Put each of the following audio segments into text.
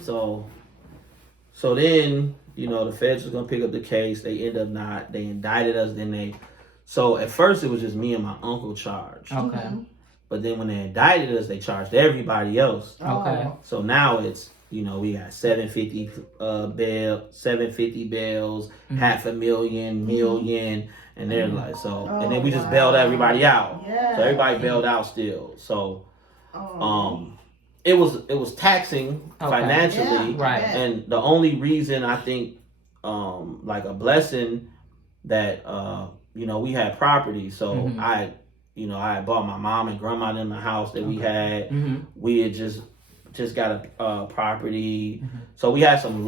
So then, the feds was gonna pick up the case. They end up not. They indicted us. So at first it was just me and my uncle charged. Okay. But then when they indicted us, they charged everybody else. Okay. So now it's, we got 750 bells, $500,000, million, and they're like, and then we just bailed everybody out. Yeah. So everybody bailed out still. So, it was taxing financially, right? And the only reason I think, like a blessing that we had property. So I had bought my mom and grandma in the house that we had. We had just got a property. So we had some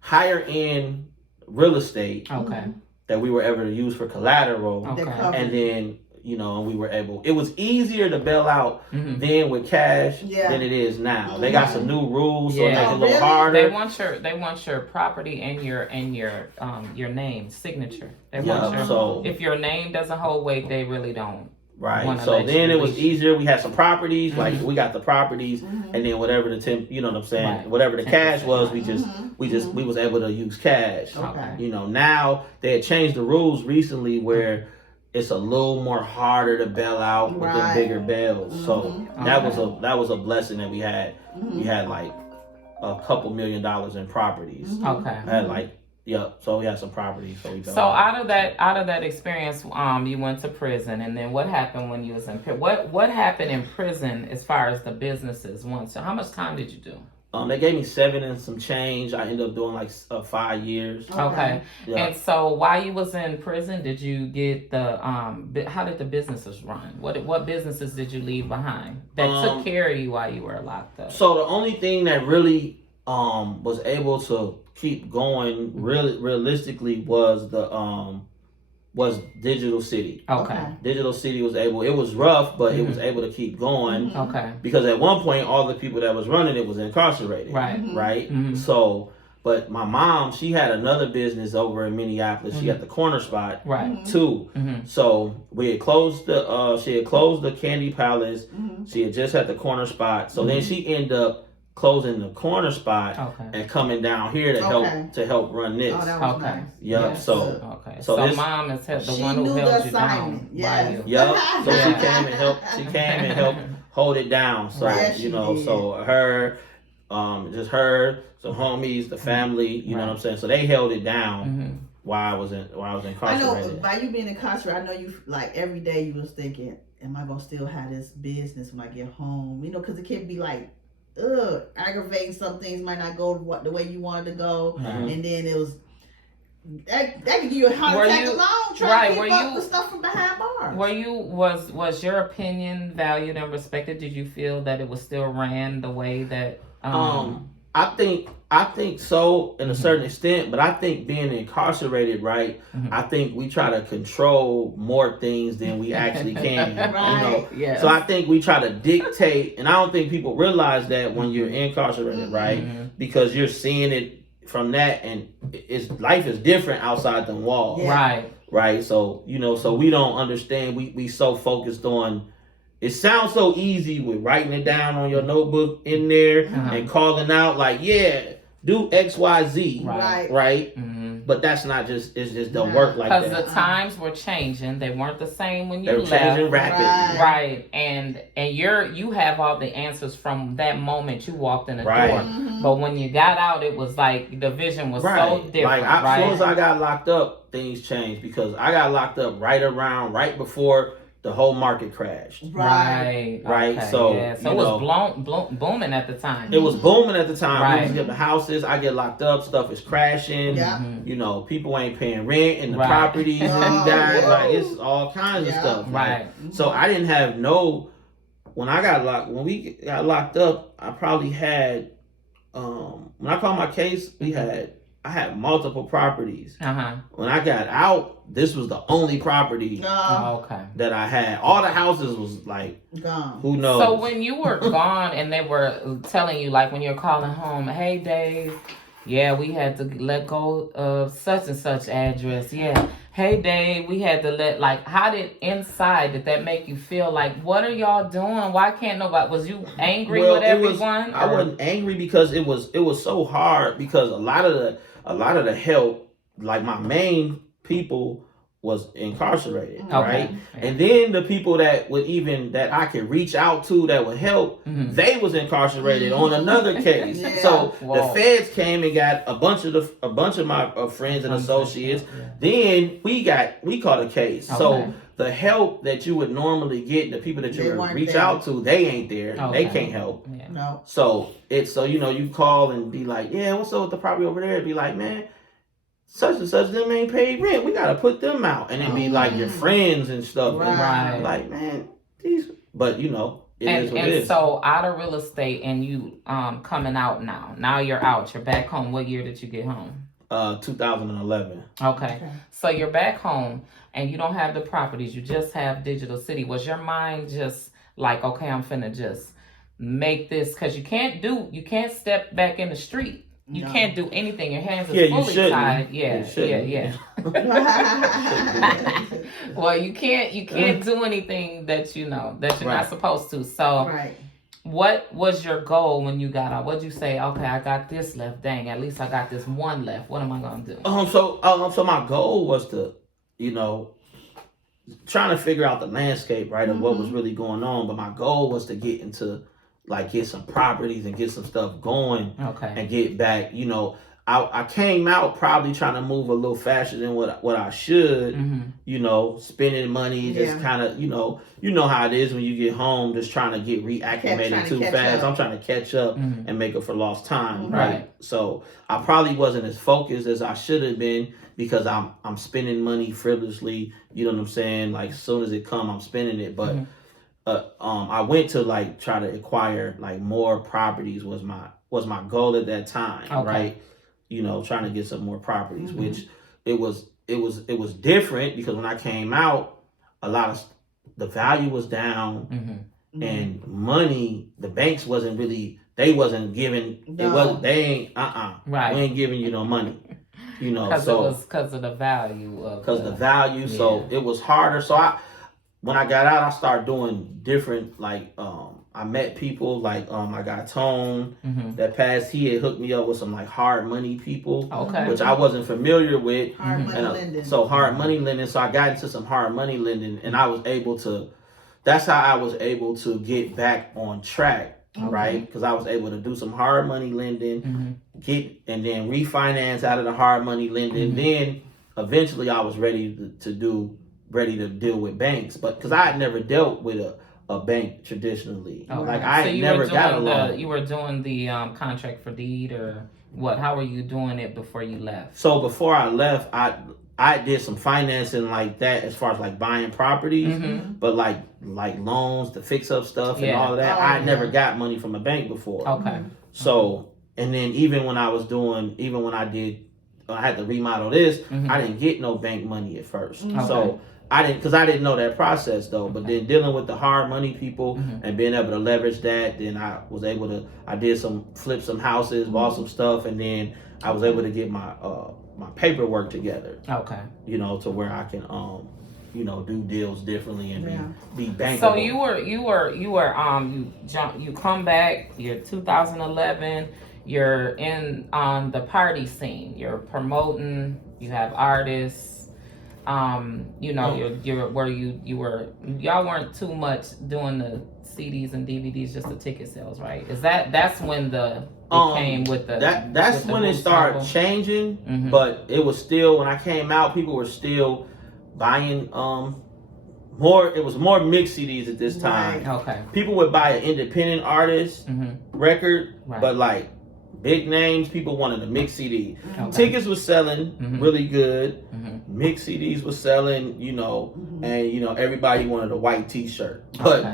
higher end real estate. That we were able to use for collateral. And then we were able. It was easier to bail out then with cash than it is now. They got some new rules, so it makes it a little harder. They want your property and your name signature. They want if your name doesn't hold weight, they really don't. Right. So then it was easier. We had some properties, like we got the properties, and then whatever the whatever the cash was, we was able to use cash. Now they had changed the rules recently where it's a little more harder to bail out with the bigger bails. So that was a blessing that we had. We had like a couple $1 million in properties. So we had some properties. So out of that experience, you went to prison, and then what happened when you was in prison? What happened in prison as far as the businesses? So how much time did you do? They gave me 7 and some change. I ended up doing like 5 years. Okay. Yeah. And so while you was in prison, did you get the how did the businesses run? What businesses did you leave behind that took care of you while you were locked up? So the only thing that really was able to keep going really realistically was Digital City. Okay. Digital City was able. It was rough, but it was able to keep going. Okay. Because at one point, all the people that was running it was incarcerated. Right. Right. So, but my mom, she had another business over in Minneapolis. She had the Corner Spot. Right. Too. So we had closed she had closed the Candy Palace. She had just had the Corner Spot. So then she ended up closing the Corner Spot and coming down here to help run this. Oh, that was nice. Yep. Yes. So so mom is the one who held you down. Yes. Yep. So she came and helped. She came and helped hold it down. So so her, just her, some homies, the family. You know what I'm saying. So they held it down while I was incarcerated. I know by you being incarcerated, I know you like every day you was thinking, am I gonna still have this business when I get home? Because it can be like, aggravating. Some things might not go the way you wanted to go, and then it was that could give you a heart attack alone trying to keep up the stuff from behind bars. Was your opinion valued and respected? Did you feel that it was still ran the way that I think so in a certain extent, but I think being incarcerated, right? I think we try to control more things than we actually can. Right. So I think we try to dictate, and I don't think people realize that when you're incarcerated, right? Because you're seeing it from that, and life is different outside the walls. Right. So so we don't understand. We so focused on. It sounds so easy with writing it down on your notebook in there and calling out like, do X, Y, Z. Right. But that's not just. It just don't work like that. Because the times were changing. They weren't the same when you left. They were changing rapidly. Right. And you have all the answers from that moment you walked in the door. But when you got out, it was like the vision was so different. As soon as I got locked up, things changed because I got locked up right before the whole market crashed. Right. Okay. So it was booming at the time. It was booming at the time. We get the houses. I get locked up. Stuff is crashing. People ain't paying rent and the properties and died. Like it's all kinds of stuff. Right. So I didn't have when we got locked up, I probably had when I called my case, I had multiple properties. When I got out, this was the only property that I had. All the houses was like gone. Who knows? So when you were gone and they were telling you, like when you're calling home, hey Dave, we had to let go of such and such address. hey Dave, we had to let, like, how did that make you feel? Like, what are y'all doing? Why can't nobody? Was you angry with everyone? I wasn't angry because it was so hard, because a lot of the help, like my main people was incarcerated, right? Yeah. And then the people that I could reach out to that would help, they was incarcerated on another case. Yeah. So the feds came and got a bunch of my friends and associates. Yeah. Then we caught a case. Okay. So the help that you would normally get, the people that you would reach out to, they ain't there. Okay. They can't help. Yeah. No. So you call and be like, yeah, what's up with the property over there? Be like, man, such and such, them ain't paid rent. We gotta put them out, and it be like your friends and stuff. Right. And like, man, but it is what it is. So out of real estate, and you coming out now. Now you're out. You're back home. What year did you get home? 2011. Okay. So you're back home, and you don't have the properties. You just have Digital City. Was your mind just like, okay, I'm finna just make this, because you can't step back in the street. You can't do anything. Your hands are fully tied. Yeah. Well, you can't do anything that you're not supposed to. So, what was your goal when you got out? What'd you say? Okay, I got this left. Dang, at least I got this one left. What am I gonna do? So my goal was to, trying to figure out the landscape, right, of what was really going on. But my goal was to get into, like, get some properties and get some stuff going, and get back. I came out probably trying to move a little faster than what I should. Spending money, just kind of, how it is when you get home, just trying to get reacclimated too fast. I'm trying to catch up and make up for lost time, right? So I probably wasn't as focused as I should have been, because I'm spending money frivolously. You know what I'm saying? Like, as soon as it come, I'm spending it, but. I went to try to acquire more properties was my goal at that time, right? Trying to get some more properties, which it was different, because when I came out, a lot of the value was down, and money, the banks wasn't giving, we ain't giving you no money, because of the value, so it was harder. So when I got out, I started doing different, I met people, I got Tone that passed. He had hooked me up with some hard money people, which I wasn't familiar with. Hard money lending. So hard money lending. So I got into some hard money lending, and that's how I was able to get back on track, right? Because I was able to do some hard money lending, and then refinance out of the hard money lending. Then eventually I was ready to deal with banks, but because I had never dealt with a bank traditionally. I never got a loan. You were doing the contract for deed, or what? How were you doing it before you left? So before I left, I did some financing like that, as far as buying properties, but like loans to fix up stuff and all of that. I never got money from a bank before. Okay. So, and then even when I had to remodel this, I didn't get no bank money at first. So I didn't know that process though. But then dealing with the hard money people and being able to leverage that, then I did flip some houses, bought some stuff, and then I was able to get my paperwork together. Okay. To where I can do deals differently and be bankable. So you come back, you're 2011, you're in on the party scene, you're promoting, you have artists. Y'all weren't too much doing the CDs and DVDs, just the ticket sales, right? That's when came with the that's when it started changing, but it was still, when I came out, people were still buying more. It was more mixed CDs at this time. Right. Okay. People would buy an independent artist record, but big names, people wanted a mixed CD. Okay. Tickets was selling really good. Mixed CDs was selling, and everybody wanted a white T-shirt. But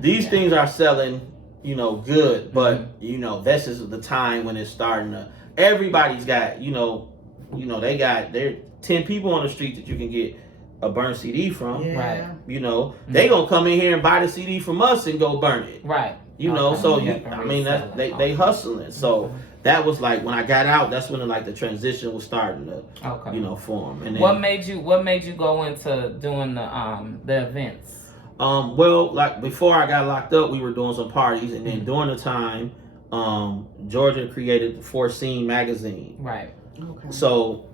these things are selling, good. But this is the time when it's starting to. Everybody's got, they're 10 people on the street that you can get a burnt CD from. Yeah. Right. They gonna come in here and buy the CD from us and go burn it. Right. you know, so I mean, that they hustling. So that was like when I got out. That's when like the transition was starting to, you know, form. And then, what made you go into doing the events? Well, like before I got locked up, we were doing some parties, and then during the time, Georgia created the Four Scene magazine. Right. Okay. So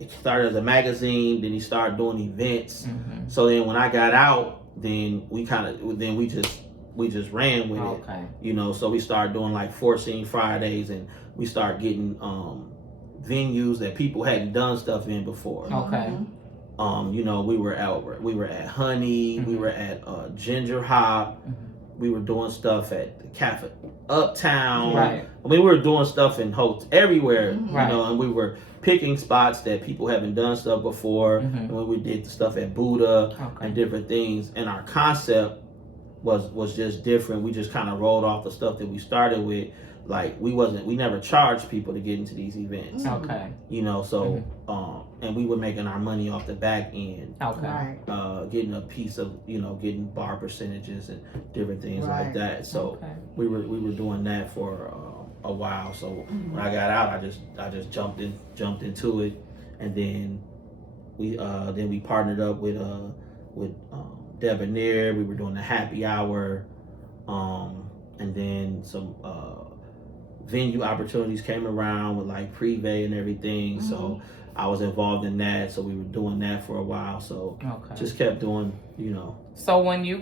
it started as a magazine, then he started doing events. So then when I got out, then we just ran with it. You know, so we started doing like Four Scene Fridays, and we started getting venues that people hadn't done stuff in before. You know, we were at Honey, we were at Ginger Hop, we were doing stuff at the Cafe Uptown. Right. I mean, we were doing stuff in everywhere, you know, and we were picking spots that people haven't done stuff before. And when we did the stuff at Buddha and different things, and our concept was just different. We just kind of rolled off the stuff that we started with. Like we never charged people to get into these events. You know, so and we were making our money off the back end. Getting a piece of, you know, getting bar percentages and different things like that. So we were doing that for a while. So when I got out, I just jumped into it, and then we partnered up with Debonair. We were doing the happy hour, and then some venue opportunities came around with like Privé and everything. So I was involved in that. So we were doing that for a while. So just kept doing, you know. So when you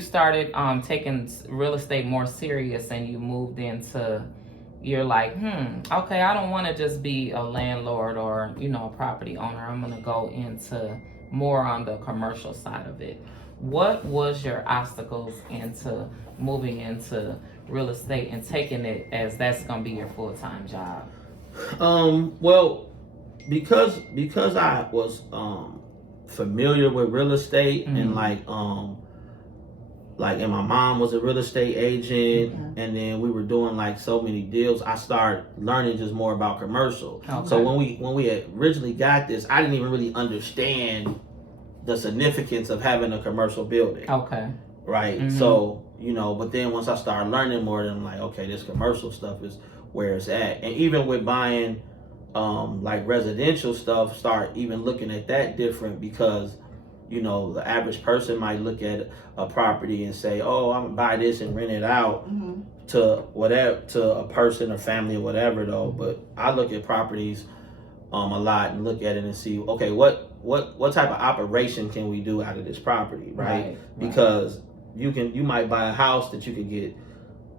started taking real estate more serious and you moved into, you're like, okay, I don't want to just be a landlord or, you know, a property owner. I'm going to go into more on the commercial side of it. What was your obstacles into moving into real estate and taking it as that's going to be your full-time job? Well, because I was familiar with real estate and like and my mom was a real estate agent, and then we were doing like so many deals, I started learning just more about commercial. So when we originally got this, I didn't even really understand the significance of having a commercial building. Right. So, you know, but then once I started learning more, then I'm like, okay, this commercial stuff is where it's at. And even with buying like residential stuff, start even looking at that different, because, you know, the average person might look at a property and say, oh, I'm gonna buy this and rent it out to a person or family or whatever though. But I look at properties a lot and look at it and see, okay, what type of operation can we do out of this property, right? Because you might buy a house that you could get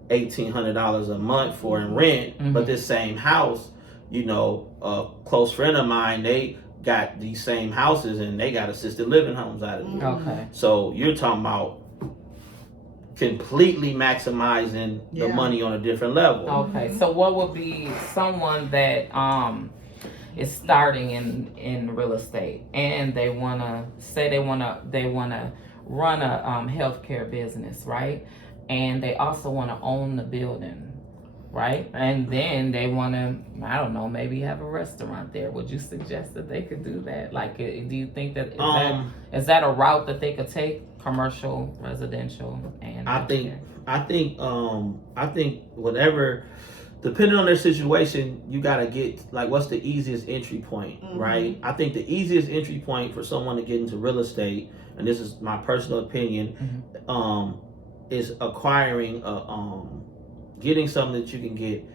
$1,800 a month for in rent, but this same house, you know, a close friend of mine, they got these same houses and they got assisted living homes out of it. So you're talking about completely maximizing the money on a different level. So what would be someone that is starting in real estate and they wanna run a healthcare business, right? And they also wanna own the building, right? And then they wanna, I don't know, maybe have a restaurant there. Would you suggest that they could do that? Like, do you think that is that a route that they could take? Commercial, residential, and I think whatever, depending on their situation, you gotta get like, what's the easiest entry point, right? I think the easiest entry point for someone to get into real estate, and this is my personal opinion, is acquiring getting something that you can get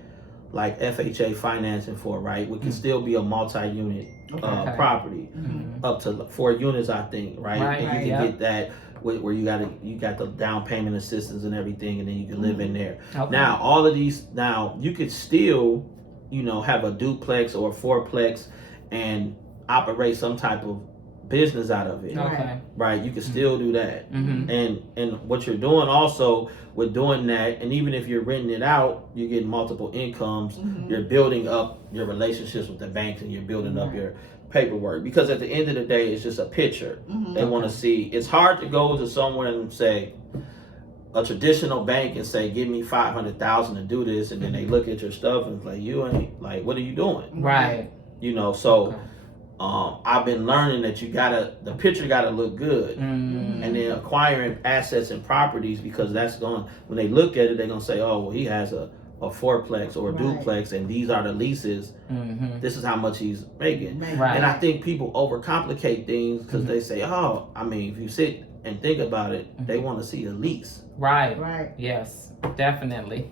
like FHA financing for, right? Which can still be a multi-unit property, up to 4 units, I think, right? And you can get that where you got the down payment assistance and everything, and then you can live in there. Now, all of these, now you could still, you know, have a duplex or a fourplex and operate some type of business out of it. Right? You can still do that. And what you're doing also with doing that, and even if you're renting it out, you're getting multiple incomes. You're building up your relationships with the banks, and you're building up your paperwork, because at the end of the day, it's just a picture. They want to see. It's hard to go to somewhere and say, a traditional bank, and say, give me $500,000 to do this, and then they look at your stuff and it's like, you ain't, like, what are you doing? Right. You know, so I've been learning that the picture gotta look good, and then acquiring assets and properties, because when they look at it, they're gonna say, oh, well, he has a fourplex or a duplex, and these are the leases. This is how much he's making. Right. And I think people overcomplicate things because they say, oh, I mean, if you sit and think about it, they want to see a lease. Right. Yes, definitely.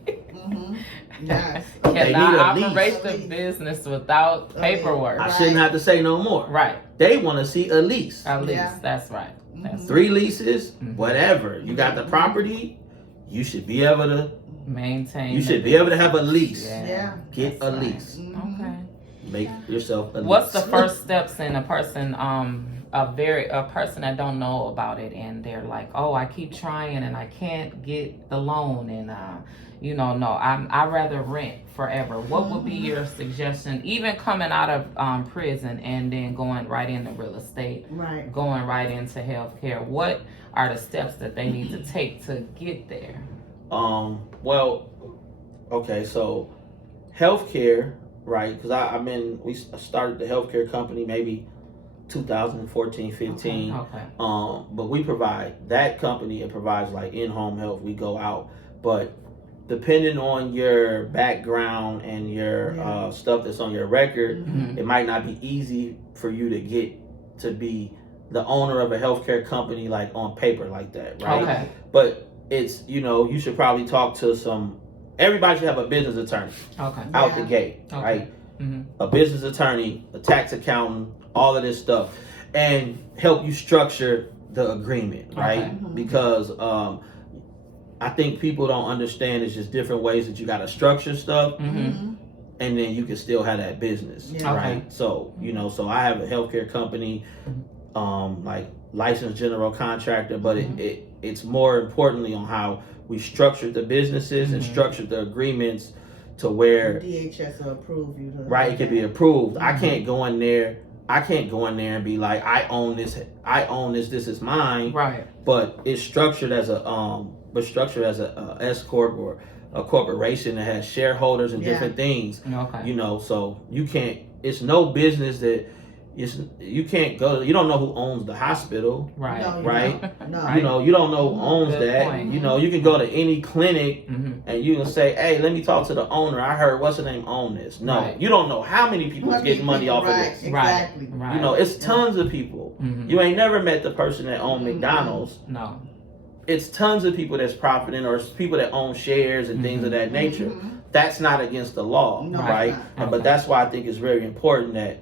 Yes. They Cannot need a operate lease. the business without paperwork. I shouldn't have to say no more. Right. They want to see a lease. At least, Yeah. that's right. That's 3 leases, whatever. You got the property, you should be able to maintain. You should be able to have a lease. Yeah. Get That's a right. lease. Okay. Make yourself a lease. What's the first steps in a person, a person that don't know about it, and they're like, oh, I keep trying and I can't get the loan, and I'd rather rent forever. What would be your suggestion, even coming out of prison and then going right into real estate, Right. going right into healthcare? What are the steps that they need to take to get there? Well, okay, so healthcare, right? Because we started the healthcare company maybe 2014, 15. Okay. But we provide that company. It provides like in-home health. We go out, but depending on your background and your stuff that's on your record, it might not be easy for you to get to be the owner of a healthcare company like on paper like that, right? Okay. But it's, you should probably talk to everybody should have a business attorney out the gate, right? A business attorney, a tax accountant, all of this stuff, and help you structure the agreement, right? Because I think people don't understand it's just different ways that you got to structure stuff, and then you can still have that business, right? So, so I have a healthcare company, like licensed general contractor, but it's more importantly on how we structured the businesses and structured the agreements to where DHS will approve you. It can be approved. I can't go in there and be like, I own this, this is mine. Right. But it's structured as a S corp or a corporation that has shareholders and different things. Okay. So you can't. It's no business that. You can't go. You don't know who owns the hospital, Right? No, right? No. You don't know who owns Good that. point. You can go to any clinic and you can say, "Hey, let me talk to the owner. I heard what's the name own this." No, Right. you don't know how many people's getting money off of this. Exactly. Right. It's tons of people. You ain't never met the person that owned McDonald's. No. It's tons of people that's profiting, or it's people that own shares and things of that nature. That's not against the law, No, right? it's not. But that's why I think it's very important that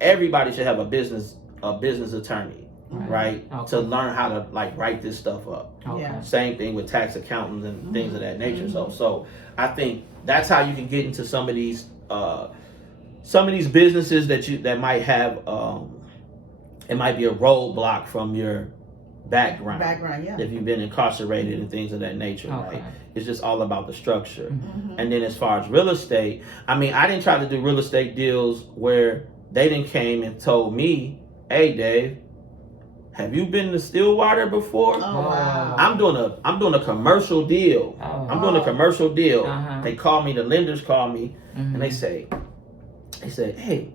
everybody should have a business attorney, right? Okay. To learn how to like write this stuff up. Okay. Yeah. Same thing with tax accountants and things of that nature. So I think that's how you can get into some of these businesses that might have it might be a roadblock from your background. Yeah. If you've been incarcerated and things of that nature, right? It's just all about the structure. And then as far as real estate, I mean, I didn't try to do real estate deals where they didn't came and told me, "Hey, Dave, have you been to Stillwater before?" Oh, wow. I'm doing a commercial deal. Oh. I'm doing a commercial deal. Uh-huh. The lenders call me, and they said, "Hey,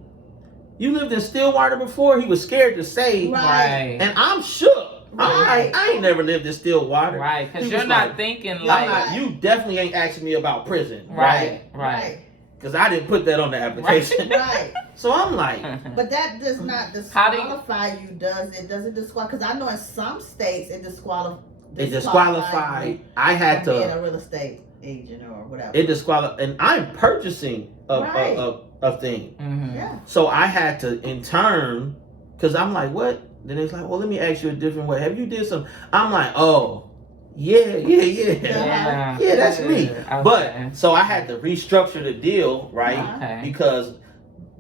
you lived in Stillwater before?" He was scared to say, Right. and I'm shook. I'm Right. like, I ain't never lived in Stillwater. Right. Because He you're was not like, thinking I'm like. not, you definitely ain't asking me about prison, right? Right. Because I didn't put that on the application. Right. So I'm like, But that does not How do you- disqualify you, does it? Does it disqualify? Because I know in some states it disqualifies. it disqualified. I had being to. a real estate agent or whatever. It disqualified, and I'm purchasing a thing. Yeah. So I had to, in turn, because I'm like, what? Then it's like, well, let me ask you a different way. Have you did some? I'm like, oh, yeah. Yeah. Yeah, that's me. Okay. But so I had to restructure the deal, right? Okay. Because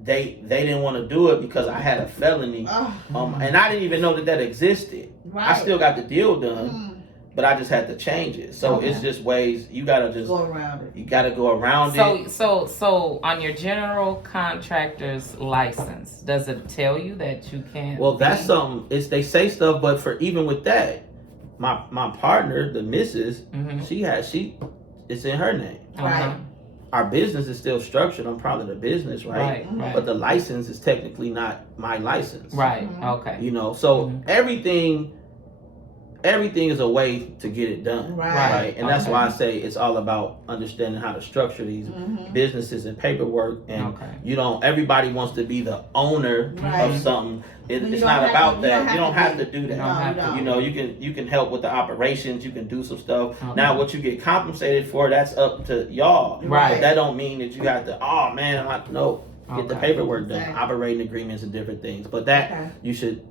they didn't want to do it because I had a felony, Oh, and I didn't even know that existed. right. I still got the deal done, but I just had to change it. So it's just ways you gotta just Go around it. you gotta go around it. So on your general contractor's license, does it tell you that you can't? Well, that's something. They say stuff, but for even with that, my partner, the missus, it's in her name. Right. our business is still structured. I'm proud of the business, right? But the license is technically not my license. Right. Okay. You know, so everything is a way to get it done. Right. And that's why I say it's all about understanding how to structure these businesses and paperwork. And everybody wants to be the owner of something. It's not about that. You don't have to do that. You know, you can help with the operations. You can do some stuff. Now, what you get compensated for, that's up to y'all. Right. That don't mean that you have to. Oh man, get the paperwork done, operating agreements and different things. But that you should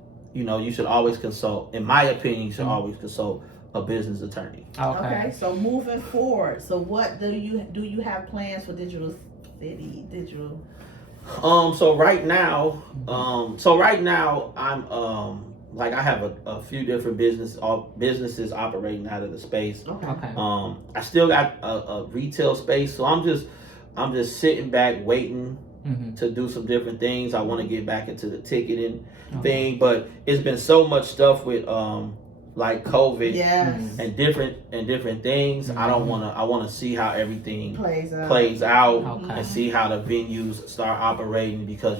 always consult. In my opinion, you should always consult a business attorney. Okay. So moving forward, so what do you have plans for Digital City? So right now, I'm like I have a few different businesses operating out of the space. Okay. I still got a retail space, so I'm just sitting back waiting to do some different things. I want to get back into the ticketing thing, but it's been so much stuff with like COVID and different things. I want to see how everything plays out and see how the venues start operating, because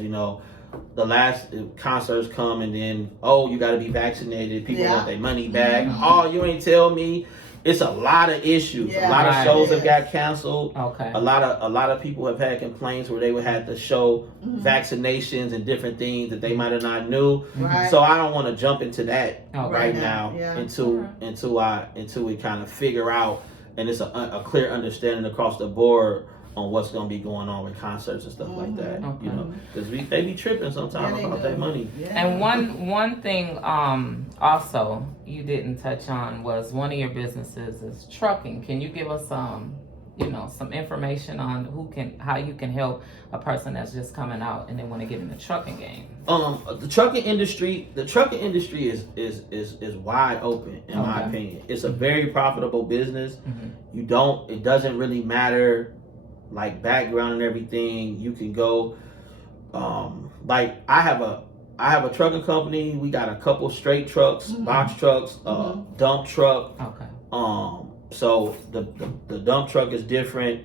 the last concerts come and then you got to be vaccinated. People want their money back. Oh, you ain't tell me. It's a lot of issues. A lot of shows have got canceled. A lot of people have had complaints where they would have to show vaccinations and different things that they might have not knew. So I don't want to jump into that right now until we kind of figure out, and it's a clear understanding across the board on what's going to be going on with concerts and stuff like that. Because they be tripping sometimes about their money. And one thing also you didn't touch on was one of your businesses is trucking. Can you give us some information on how you can help a person that's just coming out and they want to get in the trucking game? The trucking industry is wide open in my opinion. It's a very profitable business. It doesn't really matter like background and everything. You can go like I have a trucking company. We got a couple straight trucks, box trucks, dump truck. So the dump truck is different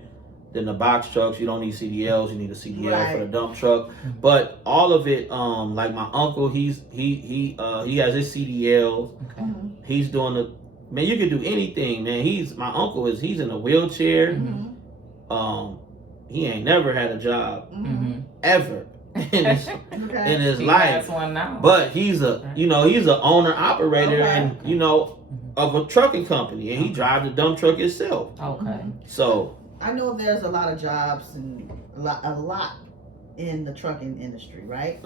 than the box trucks. You don't need CDLs. You need a CDL for the dump truck. But all of it, like my uncle, he has his CDL. He's doing man. You can do anything, man. My uncle he's in a wheelchair. He ain't never had a job ever in his life. One now. But he's an owner operator of a trucking company, and he drives the dump truck himself. So I know there's a lot of jobs and a lot in the trucking industry, right?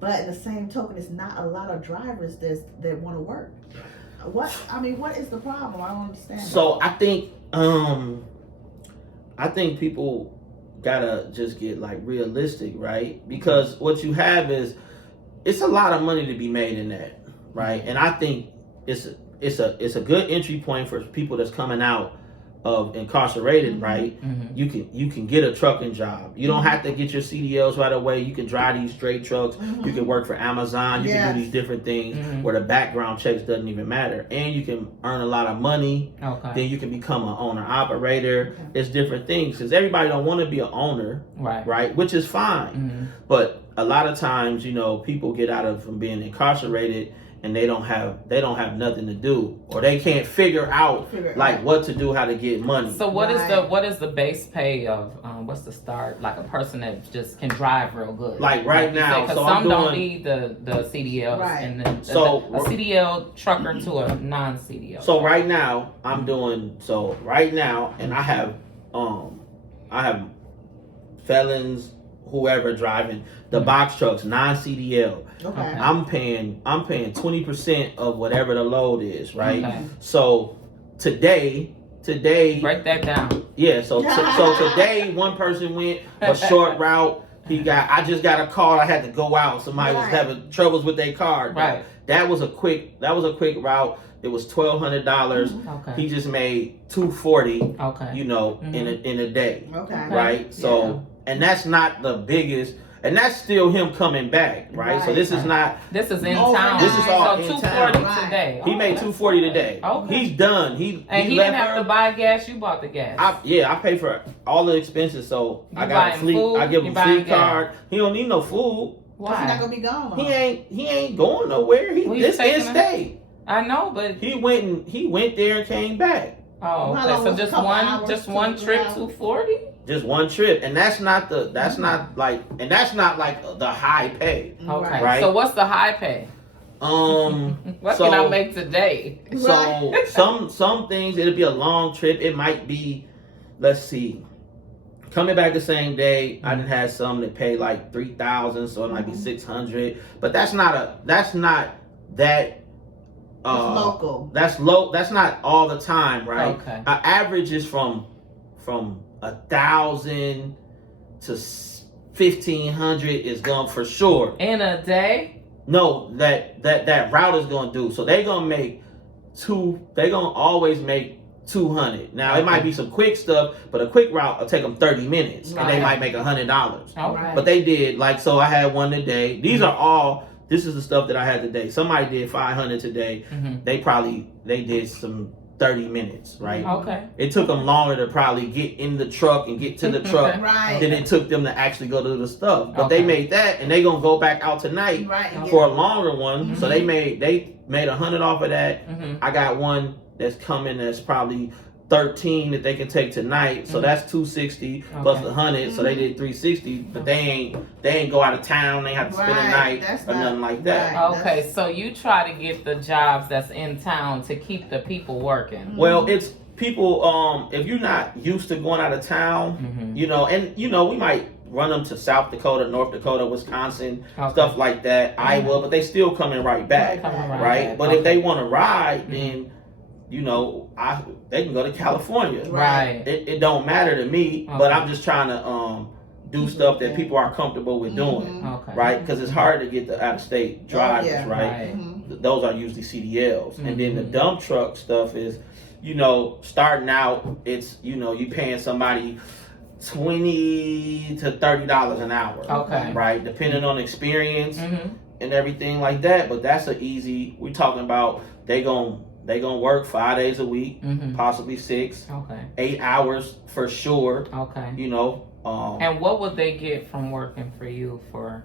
But in the same token, it's not a lot of drivers that want to work. What is the problem? I don't understand. So I think people gotta just get like realistic, right? Because what you have it's a lot of money to be made in that, right? And I think it's a good entry point for people that's coming out of incarcerated, right? You can get a trucking job. You don't have to get your CDLs right away. You can drive these straight trucks. You can work for Amazon. You can do these different things where the background checks doesn't even matter, and you can earn a lot of money. Then you can become an owner operator. It's different things, because everybody don't want to be an owner, right? Which is fine, but a lot of times people get out from being incarcerated and they don't have nothing to do, or they can't figure out what to do, how to get money. So what is the base pay of what's the start, like a person that just can drive real good? Like right now, because some don't need the CDLs, and then a CDL trucker to a non-CDL. So right now and I have felons, whoever driving the box trucks, non-CDL. I'm paying 20% of whatever the load is, right? So today break that down. Yeah, so today one person went a short route. I just got a call. I had to go out. Somebody was having troubles with their car. Right. That was a quick route. It was $1,200. He just made $240. In a day. Right. So and that's not the biggest. and that's still him coming back, right? So this is not. This is in Overnight. town. This is all so in 240 town. today. He made $240 today. Okay. He's done. And he left didn't have her. to buy gas. You bought the gas. I pay for all the expenses, so You I got a buying fleet. food, I give you him buying fleet card. He don't need no food. Cause he's not Why? gonna be gone. He ain't going nowhere. Well, he's This taking in state. I know, but He went there and came back. oh, How okay. long So was just a couple one, hours, just one 2 trip, hours? 240. Just one trip, and that's not like the high pay. Okay. Right. So what's the high pay? What So- can I make today? So some things it'll be a long trip. It might be, let's see, coming back the same day. I done had some that pay like $3,000, so it might be $600. But that's not that. It's local. That's low. That's not all the time, right? Okay. Our average is from 1,000 to 1,500 is gone for sure. In a day? No, that route is gonna do. So they gonna make they gonna always make 200. Now it might be some quick stuff, but a quick route will take them 30 minutes, and they Right. might make $100. Okay. But they did so I had one today. These are all. This is the stuff that I had today. Somebody did 500 today. Mhm. They did some 30 minutes, right? Okay. It took them longer to probably get in the truck and get to the truck Right. than it took them to actually go do the stuff. But Okay. they made that, and they gonna go back out tonight Right. and for a get- longer one. So they made $100 off of that. Mhm. I got one that's coming that's probably 13 that they can take tonight. So that's 260 plus Okay. 100. So they did 360, but they ain't go out of town. They have to spend a Right, night that's or not- nothing like that. right. Okay, so you try to get the jobs that's in town to keep the people working. Well, it's people. If you're not used to going out of town, Mhm. we might run them to South Dakota, North Dakota, Wisconsin, Okay. stuff like that, Iowa, but they still coming right back, Coming right? back. But Okay. if they want to ride, Mhm. then they can go to California. Right. It don't matter to me, but I'm just trying to do stuff that people are comfortable with doing, Okay. right? Because it's hard to get the out-of-state drivers, yeah. right? Mhm. Those are usually CDLs. And then the Mhm. dump truck stuff is, starting out, it's, you paying somebody $20 to $30 an hour. Okay. Right? Depending on experience Mhm. and everything like that. But that's we're talking about they gonna work 5 days a week, Mhm. possibly 6, Okay. 8 hours for sure. Okay. And And what would they get from working for you for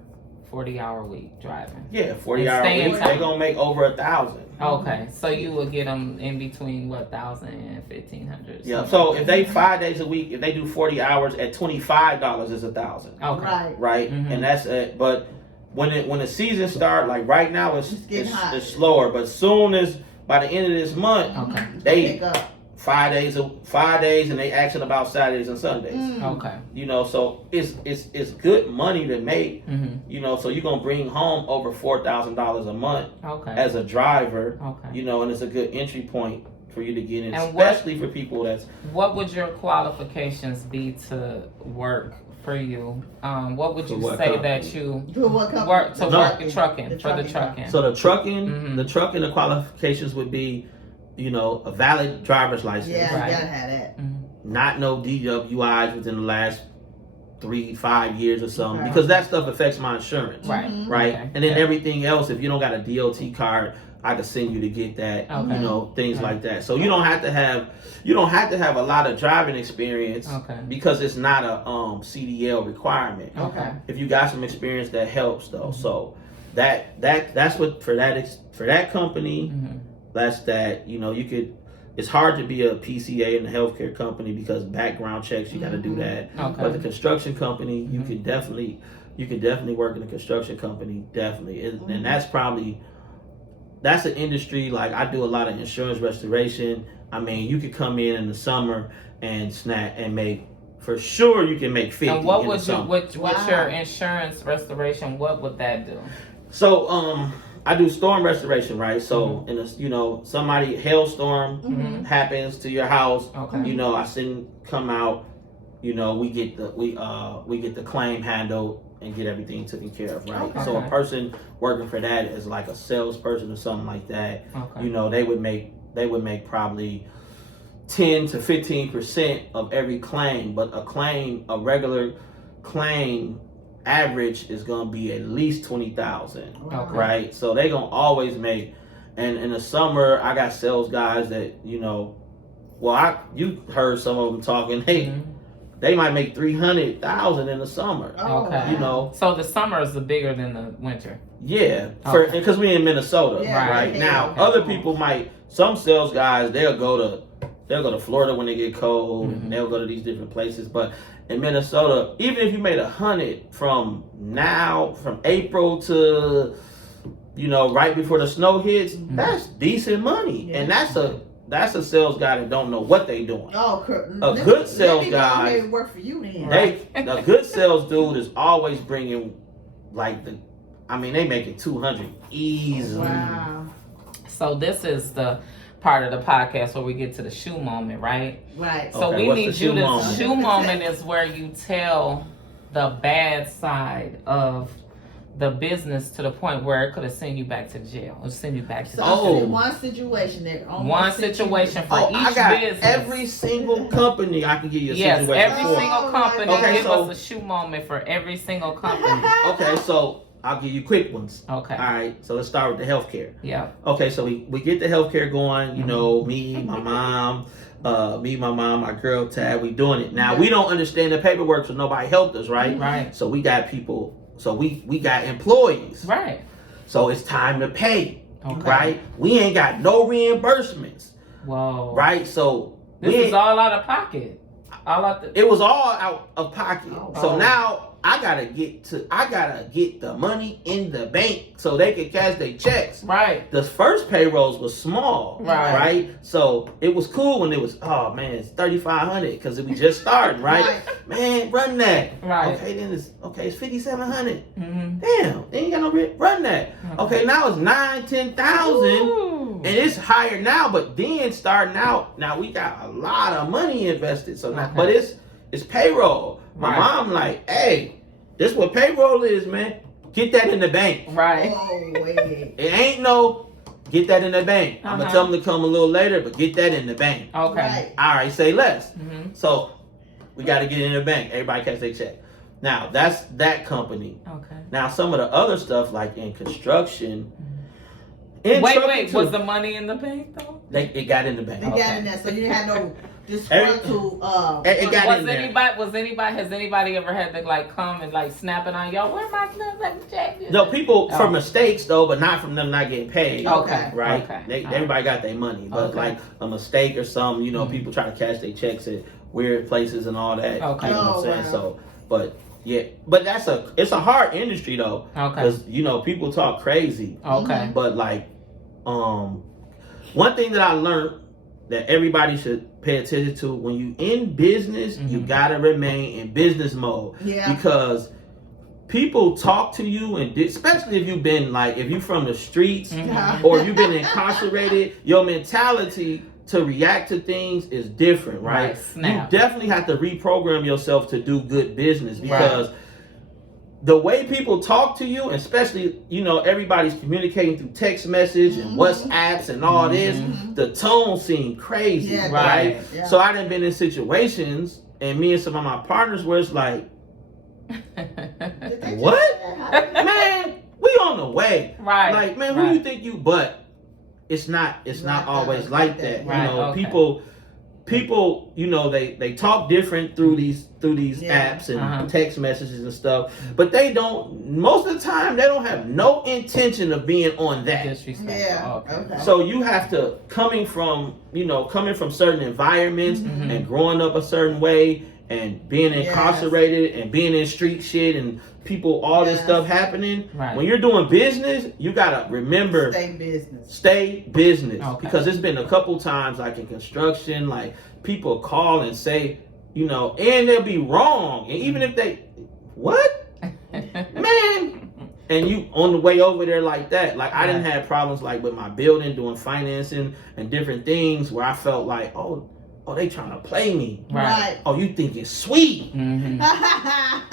40-hour week driving? 40-hour stay in weeks, town. they gonna make over 1,000. Okay, so you would get them in between 1,000 and 1,500. Yeah. So if they 5 days a week, if they do 40 hours at $25 is 1,000. Okay. Right. Right. Mhm. And that's it. But when the season start, like right now, It's getting hot. it's slower. But soon as by the end of this month, Okay. They- Pick up. 5 days, and they action about Saturdays and Sundays. Okay. So it's good money to make. Mhm. So you're gonna bring home over $4,000 a month Okay. as a driver. Okay. And it's a good entry point for you to get in, And what- especially for people that's What would your qualifications be to work for you? What would For you what say company? that you Do what company? work to No. work in trucking The for the trucking trucking? so the trucking. Mhm. The trucking, the qualifications would be, a valid driver's license. Yeah, Right. you gotta have that. Mhm. Not no DWIs within the last 3-5 years or something, Right. because that stuff affects my insurance. Right. Mhm. Right. Okay. And then Yeah. everything else, if you don't got a DOT card, I could send you to get that. Okay. Things Right. like that. So you don't have to have a lot of driving experience, Okay. because it's not a CDL requirement. Okay. If you got some experience, that helps though. So that's what for that company. Mhm. That's that. You could. It's hard to be a PCA in a healthcare company because background checks, you got to do that. Okay. But the construction company, you Mhm. could definitely work in a construction company, definitely. And that's an industry, like I do a lot of insurance restoration. I mean, you could come in the summer and snap and make, for sure you can make 50 And what in would the you summer. with Wow. your insurance restoration? What would that do? So I do storm restoration, right? So in somebody hailstorm Mhm. happens to your house, Okay. I come out, we get the claim handled and get everything taken care of, right? Okay. So a person working for that is like a salesperson or something like that. Okay. They would make probably 10 to 15% of every claim, but a regular claim average is gonna be at least 20,000, Okay. right? So they gonna always make. And in the summer, I got sales guys that you heard some of them talking. They might make 300,000 in the summer. Okay. You know, so the summer is bigger than the winter. Yeah, Okay. because we in Minnesota, Yeah, right? right. Now, Okay. other people might. Some sales guys, they'll go to Florida when they get cold, and they'll go to these different places. But in Minnesota, even if you made 100 from April to right before the snow hits, that's decent money, and that's a sales guy that don't know what they doing. Oh, a good sales guy. Maybe work for you then. A good sales dude is always bringing they making 200 easily. Wow. So this is the part of the podcast where we get to the shoe moment, right? Right. So Okay, we what's need the shoe you to. moment? Shoe moment is where you tell the bad side of the business to the point where it could have sent you back to jail or send you back to So jail. one situation there. One situation for each I got business. every single company I can give you a Yes, situation every for. single company. Okay, give so- us a shoe moment for every single company. Okay, so I'll give you quick ones. Okay. All right, so let's start with the healthcare. Yeah. Okay, so we get the healthcare going. Me, my mom, my girl Tad, we doing it. Now we don't understand the paperwork, so nobody helped us, right? Right. So we got people. So we got employees. Right. So it's time to pay. Okay. Right? We ain't got no reimbursements. Whoa. Right? So This is all out of pocket. All out the. it was all out of pocket. Oh. So now I gotta get the money in the bank so they can cash their checks. Right. The first payrolls was small, Right. So it was cool when it was, oh man, it's 3,500 because we just started, right? Man, run that. Right. Okay, then it's 5,700. Mm-hmm. Damn, they ain't got no run that. Okay, now it's 9,000-10,000. And it's higher now, but then starting out, now we got a lot of money invested. So now, but it's payroll. My mom like, hey, this what payroll is, man. Get that in the bank. Right. Oh, wait. It ain't no get that in the bank. I'm gonna tell them to come a little later, but get that in the bank. Okay. Right. All right, say less. Mm-hmm. So we got to get it in the bank. Everybody catch their check. Now that's that company. Okay. Now some of the other stuff like in construction. Wait. Was the money in the bank though? It got in the bank. They got in there, so you didn't have no disgruntled. It got in there. Has anybody ever had to like come and like snapping on y'all? Where my check? No, people for mistakes though, but not from them not getting paid. Okay. Right? Okay. Everybody got their money, but like a mistake or something, people try to cash their checks at weird places and all that. Okay. You know what I'm saying? Wow. So, but yeah, but it's a hard industry though. Okay. Because people talk crazy. Okay. But like, one thing that I learned that everybody should pay attention to when you in business, you gotta remain in business mode. Yeah. Because people talk to you, and especially if you've been if you from the streets or you've been incarcerated, your mentality to react to things is different, right? Snap. You definitely have to reprogram yourself to do good business because the way people talk to you, especially, everybody's communicating through text message and WhatsApps and all this, the tone seemed crazy, right? Yeah. So I done been in situations, and me and some of my partners where it's like, what? Man, we on the way. Right. Like, man, who you think you, but it's not always like that. Right, People, they talk different through these apps and text messages and stuff, but most of the time they don't have no intention of being on that. Disrespectful. Yeah. Okay. So you have to, coming from certain environments and growing up a certain way and being incarcerated and being in street shit and people, all this stuff happening. Right. When you're doing business, you gotta remember stay business. Okay. Because it's been a couple times like in construction, like people call and say, and they'll be wrong. And even if they, what? Man. And you on the way over there like that. Like I didn't have problems like with my building, doing financing and different things where I felt like, oh, they trying to play me. Right. Oh, you think it's sweet. Mm-hmm.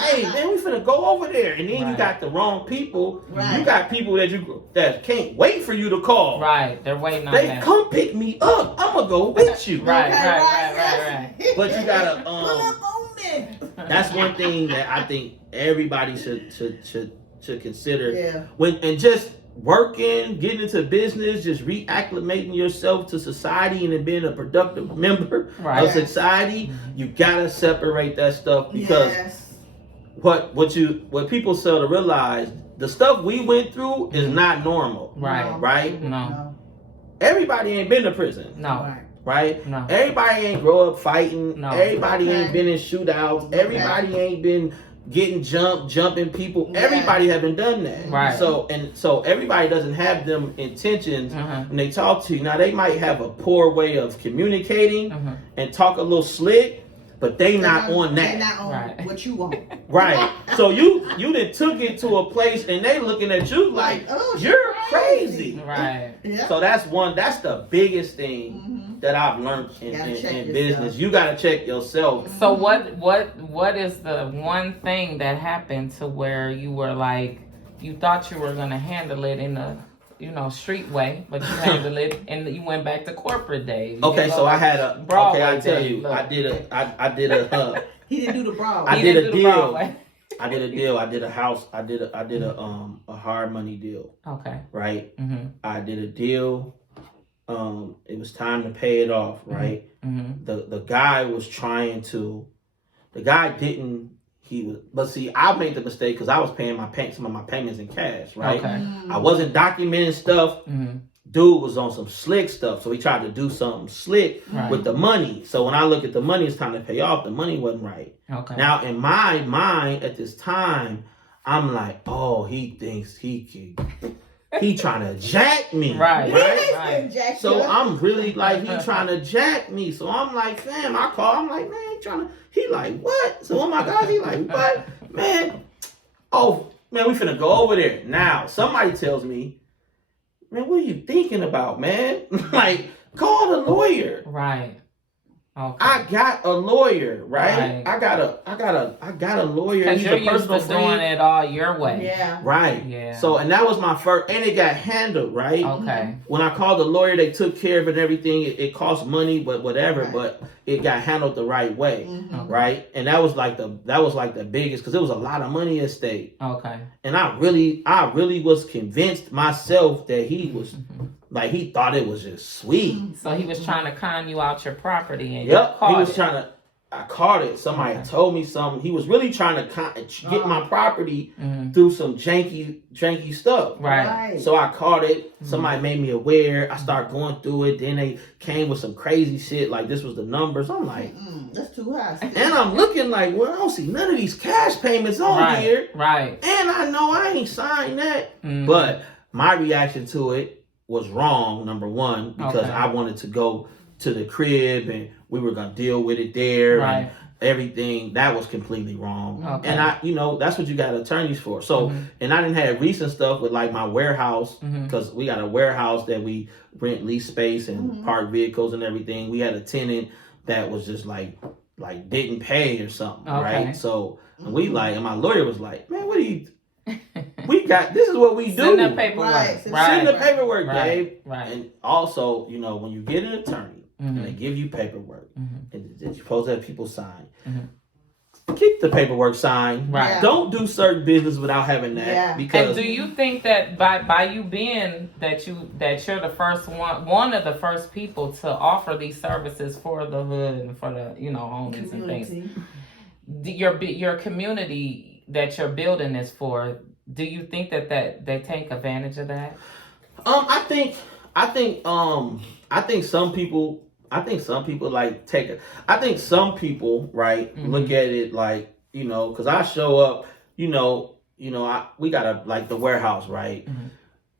Hey, man, we finna go over there. And then you got the wrong people. Right. You got people that can't wait for you to call. Right. They're waiting on They that. come pick me up. I'm gonna go with you. Right. Okay, Right. But you gotta Pull up on me. That's one thing that I think everybody should consider. Yeah. And just working, getting into business, just reacclimating yourself to society and then being a productive member of society, you gotta separate that stuff because what people fail to realize, the stuff we went through is not normal. Right? No. Everybody ain't been to prison. No. Right? No. Everybody ain't grow up fighting. No. Everybody ain't been in shootouts. Everybody ain't been getting jumping people. Everybody haven't done that. Right. So everybody doesn't have them intentions when they talk to you. Now they might have a poor way of communicating and talk a little slick, but they not on that. They not on what you want. Right. So you done took it to a place and they looking at you like you're crazy. Right. So that's the biggest thing that I've learned in business. You gotta check yourself. So what is the one thing that happened to where you were like, you thought you were gonna handle it in a street way, but you handled it and you went back to corporate days. Okay, so I had a Broadway I tell days, you, look. I did a He didn't do the Broadway. I did a deal. Broadway. I did a deal. I did a house. I did a hard money deal. Okay. Right. I did a deal. It was time to pay it off. Right. The guy was trying to. The guy didn't. But see, I made the mistake because I was paying some of my payments in cash. Right. Okay. I wasn't documenting stuff. Dude was on some slick stuff, so he tried to do something slick with the money. So when I look at the money, it's time to pay off. The money wasn't right. Okay. Now in my mind at this time, I'm like, oh, he thinks he trying to jack me. Right. So I'm really like, he trying to jack me. So I'm like, fam, I'm like, man, he like, what? So oh my God, he like, what? Man, oh, man, we finna go over there. Now, somebody tells me, man, what are you thinking about, man? Like, call the lawyer. Right. Okay. I got a lawyer, right? I got a lawyer. Because He's you're a personal used to friend. doing it all your way. Yeah. Right. Yeah. So, and that was my first, and it got handled, right? Okay. When I called the lawyer, they took care of it and everything. It cost money, but whatever, but it got handled the right way, right? And that was like the biggest, because it was a lot of money at stake. Okay. And I really was convinced myself that he was, like, he thought it was just sweet. So he was trying to con you out your property and he was trying to. I caught it. Somebody told me something. He was really trying to get my property through some janky stuff. Right. So I caught it. Somebody made me aware. I started going through it. Then they came with some crazy shit. Like, this was the numbers. I'm like, that's too high. and I'm looking like, well, I don't see none of these cash payments on here. Right. And I know I ain't signed that. But my reaction to it was wrong, number one, because I wanted to go to the crib and we were going to deal with it there and everything. That was completely wrong. Okay. And that's what you got attorneys for. So, and I didn't have recent stuff with like my warehouse, because we got a warehouse that we rent lease space and park vehicles and everything. We had a tenant that was just like didn't pay or something. Right. So and my lawyer was like, man, what are you, this is what we do. Send the paperwork. Send the paperwork, Dave. Right. And also, when you get an attorney and they give you paperwork and you're supposed to have people sign, keep the paperwork signed. Right. Yeah. Don't do certain business without having that. Yeah. Because and do you think that by you being that you're the first one of the first people to offer these services for the hood and for the homies and things, your community that you're building this for, do you think that they take advantage of that? I think some people like take it. I think some people, right, look at it like, because I show up, we got the warehouse, right?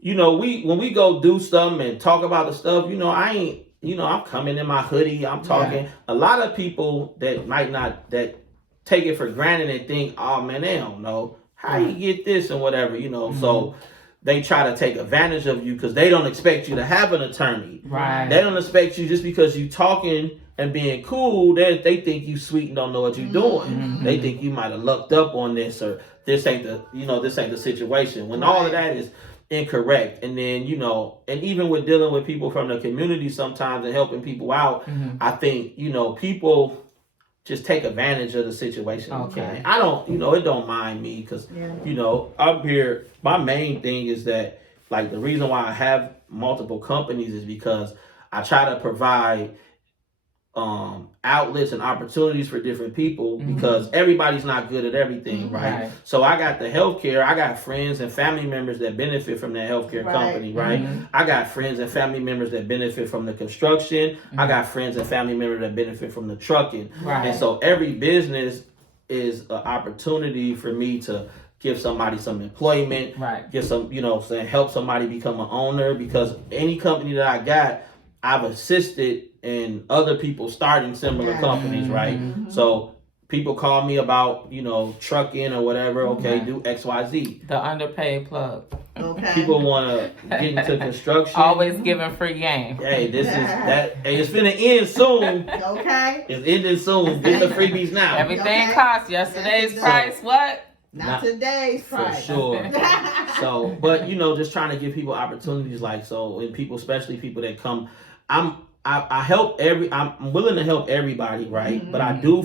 When we go do something and talk about the stuff, I ain't, I'm coming in my hoodie, I'm talking. Yeah. A lot of people that might not, that take it for granted and think, oh man, they don't know how you get this and whatever, so they try to take advantage of you because they don't expect you to have an attorney. Right. They don't expect you just because you talking and being cool, they think you sweet and don't know what you're doing. They think you might have lucked up on this, or this ain't the situation. When all of that is incorrect. And then, and even with dealing with people from the community sometimes and helping people out, I think, people just take advantage of the situation. Okay. I don't, it don't mind me because, I'm here. My main thing is that, like, the reason why I have multiple companies is because I try to provide outlets and opportunities for different people because everybody's not good at everything, right? So I got the healthcare. I got friends and family members that benefit from that healthcare company, right? I got friends and family members that benefit from the construction. I got friends and family members that benefit from the trucking. And so every business is an opportunity for me to give somebody some employment, give some, help somebody become an owner, because any company that I got, I've assisted in other people starting similar companies, right? So people call me about, trucking or whatever. Okay, do XYZ. The underpaid plug. Okay. People want to get into construction. Always giving free game. Hey, this is that. Hey, it's finna end soon. Okay. It's ending soon. Get the freebies now. Everything costs. Yesterday's price. What? Not today's price. For sure. So, but just trying to give people opportunities, like, so, and people, especially people that come, I help I'm willing to help everybody, right? But I do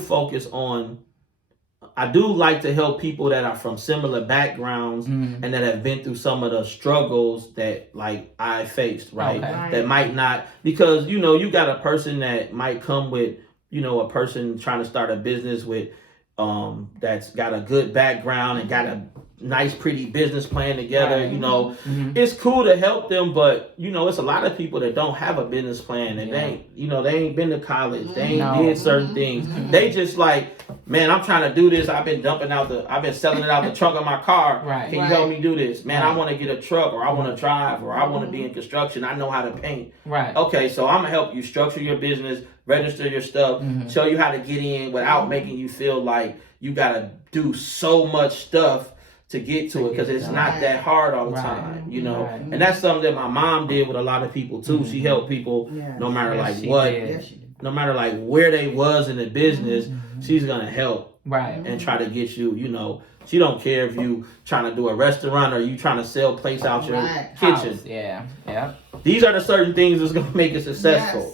like to help people that are from similar backgrounds and that have been through some of the struggles that, like, I faced, right? That might not, because, you got a person that might come with, a person trying to start a business with, that's got a good background and got a nice, pretty business plan together. It's cool to help them, but it's a lot of people that don't have a business plan and they ain't been to college, they ain't did certain things. They just like, man, I'm trying to do this. I've been selling it out the trunk of my car. Can you help me do this? Man, I want to get a truck, or I want to drive, or I want to be in construction. I know how to paint. Okay, so I'm gonna help you structure your business, register your stuff, show you how to get in without making you feel like you gotta do so much stuff to get to it, because it's not that hard all the time, And that's something that my mom did with a lot of people too. She helped people no matter no matter like where they was in the business, she's gonna help and try to get you, she don't care if you trying to do a restaurant or you trying to sell plates out your kitchen. These are the certain things that's gonna make it successful,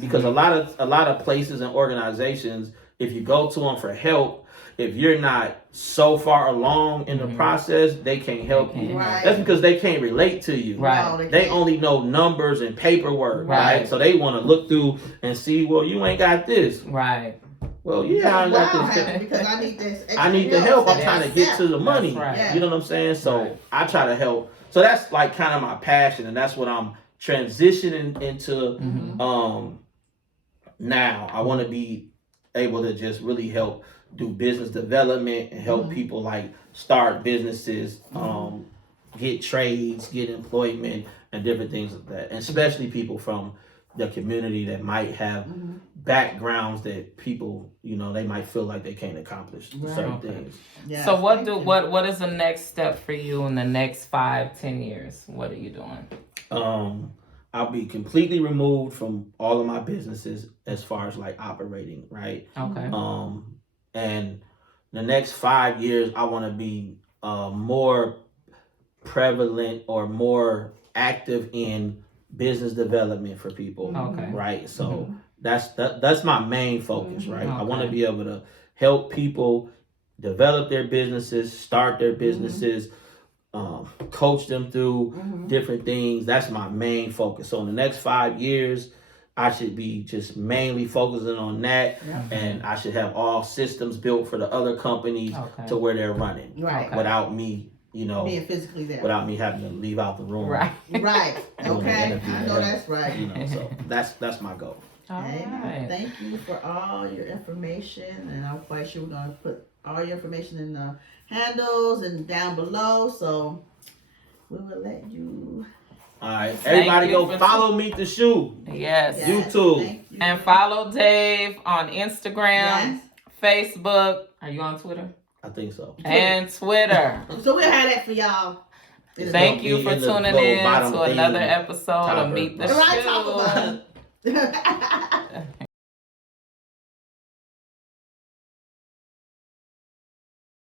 Because a lot of places and organizations, if you go to them for help, if you're not so far along in the process, they can't help you. That's because they can't relate to you. They only know numbers and paperwork, So they want to look through and see, well, you ain't got this. Well, yeah, I got this. Because I need this. I need the help. I'm trying to get to the money. You know what I'm saying? So I try to help. So that's like kind of my passion, and that's what I'm transitioning into now. I want to be able to just really help do business development and help people like start businesses, get trades, get employment, and different things like that. And especially people from the community that might have backgrounds that people, they might feel like they can't accomplish certain things. So what is the next step for you in the next 5-10 years? What are you doing? I'll be completely removed from all of my businesses as far as like operating, right? And the next 5 years, I want to be more prevalent or more active in business development for people, right? So that's my main focus, right? I want to be able to help people develop their businesses, start their businesses, coach them through different things. That's my main focus. So in the next 5 years, I should be just mainly focusing on that, and I should have all systems built for the other companies to where they're running, without me, being physically there, without me having to leave out the room, Okay, I know that's right. So that's my goal. Thank you for all your information, and I'm quite sure we're gonna put all your information in the handles and down below. So we will let you. All right, everybody go follow Meet the Shoe. YouTube. And follow Dave on Instagram, Facebook. Are you on Twitter? I think so. And Twitter. So we'll have that for y'all. Thank you for tuning in to another episode of Meet the Shoe.